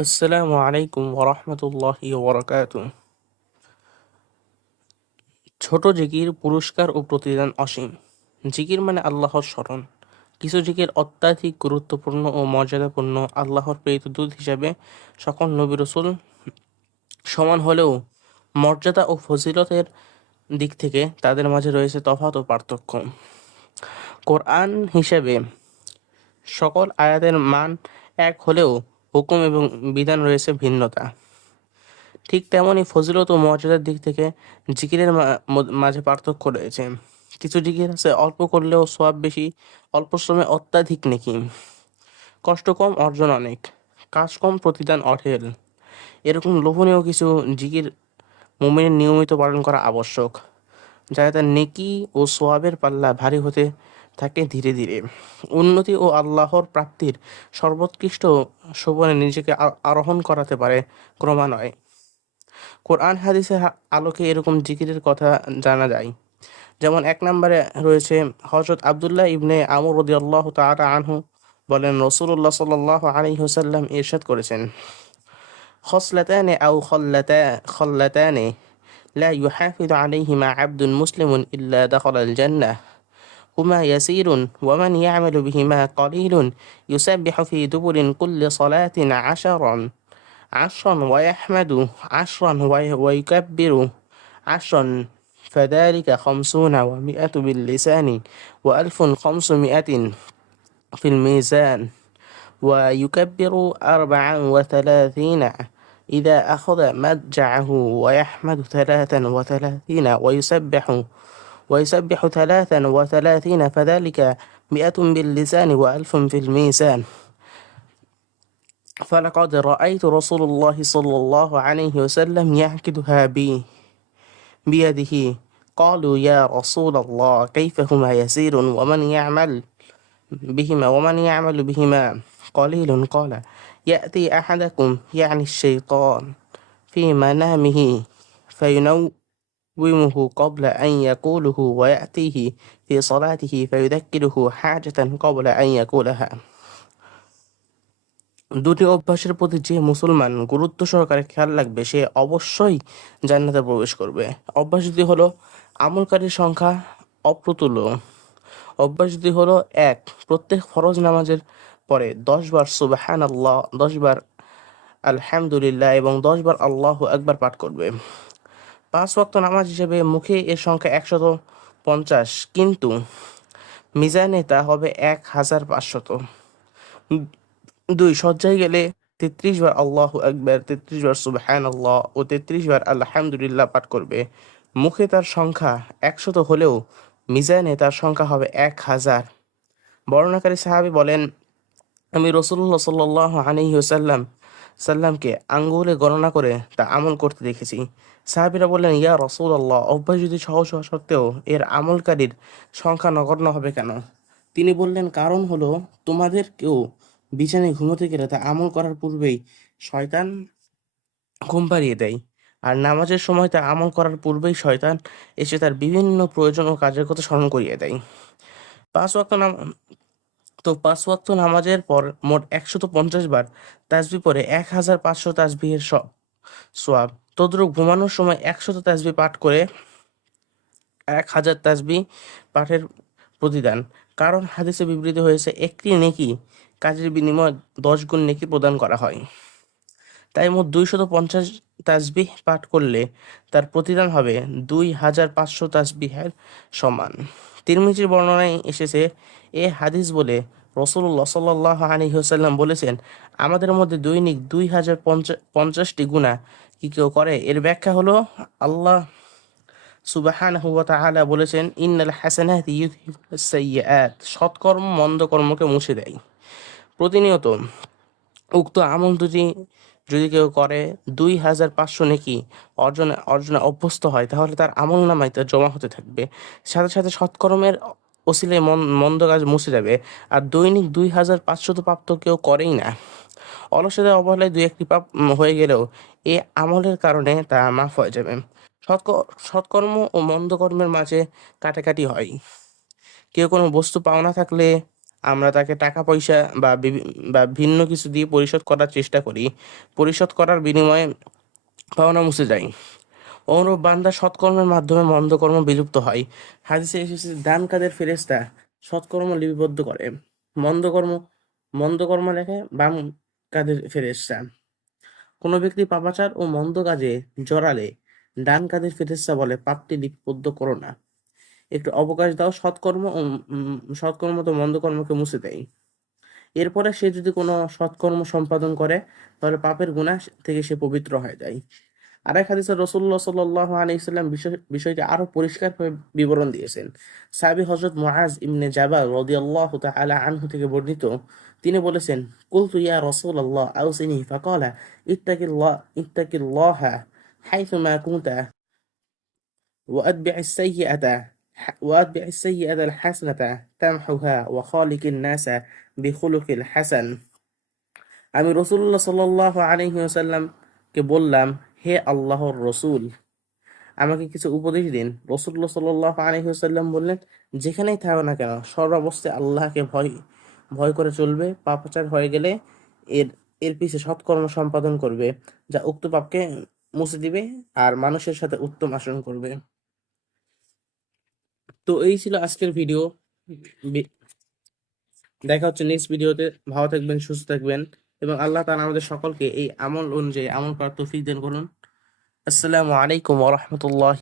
আসসালামু আলাইকুম ওরহমতুল্লাহি ওবরাকাত ছোট জিকির, পুরস্কার ও প্রতিদান অসীম। জিকির মানে আল্লাহর স্মরণ। কিছু জিকির অত্যাধিক গুরুত্বপূর্ণ ও মর্যাদাপূর্ণ আল্লাহর প্রেরিত দূত হিসাবে সকল নবী রসুল সমান হলেও মর্যাদা ও ফজিলতের দিক থেকে তাদের মাঝে রয়েছে তফাৎ ও পার্থক্য। কোরআন হিসেবে সকল আয়াতের মান এক হলেও হুকুম এবং বিধান রয়েছে ভিন্নতা। ঠিক তেমনই ফজিলত ও মর্যাদার দিক থেকে জিকিরের মাঝে পার্থক্য রয়েছে। কিছু জিকির আছে অল্প করলেও সোয়াব বেশি, অল্প শ্রমে অত্যাধিক নেকি। কষ্ট কম, অর্জন অনেক। কাজ কম, প্রতিদান অঢেল। এরকম লোভনীয় কিছু জিকির মুমিনের নিয়মিত পালন করা আবশ্যক, যাতে তার নেকি ও সোয়াবের পাল্লা ভারী হতে থাকে ধীরে ধীরে। উন্নতি ও আল্লাহর প্রাপ্তির সর্বোৎকৃষ্ট সোপানে নিজেকে আরোহণ করাতে পারে ক্রমান্বয়ে। কোরআন হাদিসের আলোকে এরকম জিকিরের কথা জানা যায়। যেমন এক নম্বরে রয়েছে হজরত আবদুল্লাহ ইবনে আমর রদি আল্লাহ তালা আনহু বলেন রসুল্লাহ সাল আলী হুসাল্লাম ইরশাদ করেছেন, খসলাতানে আউ খল্লাতা খল্লাতানে লা ইউহাফিদ আলাইহিমা আব্দুল মুসলিমুন ইল্লা দাখলাল জান্নাহ। هما يسير ومن يعمل بهما قليل يسبح في دبر كل صلاة عشرا عشرا ويحمد عشرا وي- ويكبر. عشرا فذلك خمسون ومئة باللسان وألف خمسمائة في الميزان. ويكبر أربعا وثلاثين إذا أخذ مضجعه ويحمد ثلاثا وثلاثين ويسبح ويسبح ثلاثا وثلاثين فذلك مئة باللسان وألف في الميزان. فلقد رأيت رسول الله صلى الله عليه وسلم يعقدها بي بيده. قالوا يا رسول الله كيف هما يسير ومن يعمل بهما ومن يعمل بهما؟ قليل قال يأتي أحدكم يعني الشيطان في منامه فينومه قبل أن يقوله ويأتيه في صلاته فيذكره حاجة قبل أن يقولها দুটি অভ্যাসের প্রতি যে মুসলমান গুরুত্ব সহকারে খেয়াল রাখবে সে অবশ্যই জান্নাতে প্রবেশ করবে অভ্যাস দুটি হলো আমলকারীর সংখ্যা অপ্রতুল অভ্যাস দুটি হলো এক প্রত্যেক ফরজ নামাজের পরে দশ বার সুবাহান আল্লাহ দশ বার আলহামদুলিল্লাহ এবং দশ বার আল্লাহ একবার পাঠ করবে পাঁচ ওয়াক্ত নামাজ হিসেবে মুখে এর সংখ্যা একশত পঞ্চাশ, কিন্তু মিজানে তা হবে এক হাজার পাঁচশত। দুই, সজ্জায় গেলে তেত্রিশ বার আল্লাহ একবার তেত্রিশ বার সুবহান আল্লাহ ও তেত্রিশ বার আলহামদুলিল্লাহ পাঠ করবে। মুখে তার সংখ্যা একশত হলেও মিজানে তার সংখ্যা হবে এক হাজার বর্ণাকারী সাহাবী বলেন, আমি রসুল্লাহ সাল্লাহ আলহি ওসাল্লাম সাল্লামকে আঙ্গুলে গণনা করে তা আমল করতে দেখেছি। সাহাবিরা বললেন, ইয়া রসুল আল্লাহ অভ্যাস যদি সহজ হওয়া সত্ত্বেও এর আমলকারীর সংখ্যা নগণ্য হবে কেন? তিনি বললেন, কারণ হলো তোমাদের কেউ বিছানায় ঘুমোতে গেলে তা আমল করার পূর্বেই শয়তান ঘুম পাড়িয়ে দেয়, আর নামাজের সময় তা আমল করার পূর্বেই শয়তান এসে তার বিভিন্ন প্রয়োজন ও কাজের কথা স্মরণ করিয়ে দেয়। পাঁচ ওয়াক্ত নাম তো পাঁচ ওয়াক্ত নামাজের পর মোট একশত পঞ্চাশ বার তাসবি পরে এক হাজার পাঁচশো তাসবিহের সব সোয়াব। তদ্রুপ ঘুমানোর সময় একশত তাসবি পাঠ করে এক হাজার তাসবি পাঠের প্রতিদান। কারণ হাদিসে বিবৃত হয়েছে, একটি নেকি কাজের বিনিময়ে দশ গুণ নেকি প্রদান করা হয়। তাই মোট দুইশত পঞ্চাশ তাসবিহ পাঠ করলে তার প্রতিদান হবে দুই হাজার পাঁচশো তাসবিহের সমান। তিরমিজির বর্ণনায় এসেছে, এ হাদিস বলে রসুল্লাহ সাল্লাহ আলী হোসাল্লাম বলেছেন, আমাদের মধ্যে দৈনিক দুই হাজার পঞ্চাশটি গুণা কি কেউ করে? এর ব্যাখ্যা হলো, আল্লাহ সুবাহান হুয়া তাআলা বলেছেন, ইন্নাল সাইয়্যাত সৎকর্ম মন্দ কর্মকে মুছে দেয়। প্রতিনিয়ত উক্ত আমল দুটি যদি কেউ করে দুই হাজার পাঁচশো নাকি অর্জনে অর্জনে অভ্যস্ত হয়, তাহলে তার আমল নামায় তা জমা হতে থাকবে। সাথে সাথে সৎকর্মের ওসিলে মন, মন্দ কাজ মুছে যাবে। আর দৈনিক দুই হাজার পাঁচশো তো পাপ তো কেউ করেই না। অলসতা অবহেলায় দুই একটি পাপ হয়ে গেলেও এ আমলের কারণে তা মাফ হয়ে যাবে। সৎক- সৎকর্ম ও মন্দকর্মের মাঝে কাটাকাটি হয়। কেউ কোনো বস্তু পাওনা থাকলে আমরা তাকে টাকা পয়সা বা বা ভিন্ন কিছু দিয়ে পরিশোধ করার চেষ্টা করি। পরিশোধ করার বিনিময়ে পাওনা মুছে যায় অনুরূপ বান্দা সৎকর্মের মাধ্যমে মন্দকর্ম বিলুপ্ত হয়। হাদিসে এসেছে, দান কাদের ফেরেস্তা সৎকর্ম লিপিবদ্ধ করে। মন্দকর্ম মন্দকর্ম লেখে বাম কাদের ফেরেস্তা কোনো ব্যক্তি পাপাচার ও মন্দ কাজে জড়ালে ডান কাদের ফেরেস্তা বলে পাপটি লিপিবদ্ধ করো না। একটু অবকাশ দাও সৎকর্ম ও উম, সৎকর্ম তো মন্দকর্মকে মুছে দেয় এরপরে সে যদি কোনো সৎকর্ম সম্পাদন করে তাহলে পাপের গুনাহ থেকে সে পবিত্র হয়ে যায় আরেক হাদিসে রসুল্লাহ সাল্লাহ আলাইসাল্লাম বিষয় বিষয়টি আরো পরিষ্কারভাবে বিবরণ দিয়েছেন সাহাবী হজরত মুআজ ইবনে জাবাল রাদিয়াল্লাহু তাআলা আনহু থেকে বর্ণিত তিনি বলেছেন কুলতু ইয়া রাসূলুল্লাহ আউসিনি ফাকালা ইত্তাকিল্লাহ ইত্তাকিল্লাহ হাইথুমা কুনতা وأتبع السيئة وأتبع السيئة الحسنة تمحها وخالق الناس بخلق الحسن আমি রসুল্লাহ সাল্লাহ আলহি কে বললাম হে আল্লাহর রসুল আমাকে কিছু উপদেশ দিন রসুল্লাহ সাল্লাহ আলহি বললেন যেখানেই থাকো না কেন সর্বাবস্থায় আল্লাহকে ভয় ভয় করে চলবে পাপাচার হয়ে গেলে এর এর পিছে সৎকর্ম সম্পাদন করবে যা উক্ত পাপকে মুছে দিবে আর মানুষের সাথে উত্তম আচরণ করবে তো এই ছিল আজকের ভিডিও দেখা হচ্ছে নেক্সট ভিডিওতে ভালো থাকবেন, সুস্থ থাকবেন এবং আল্লাহ তালা আমাদের সকলকে এই আমল অনুযায়ী আমল করার তৌফিক দেন করুন। আসসালামু আলাইকুম ওয়া রাহমাতুল্লাহ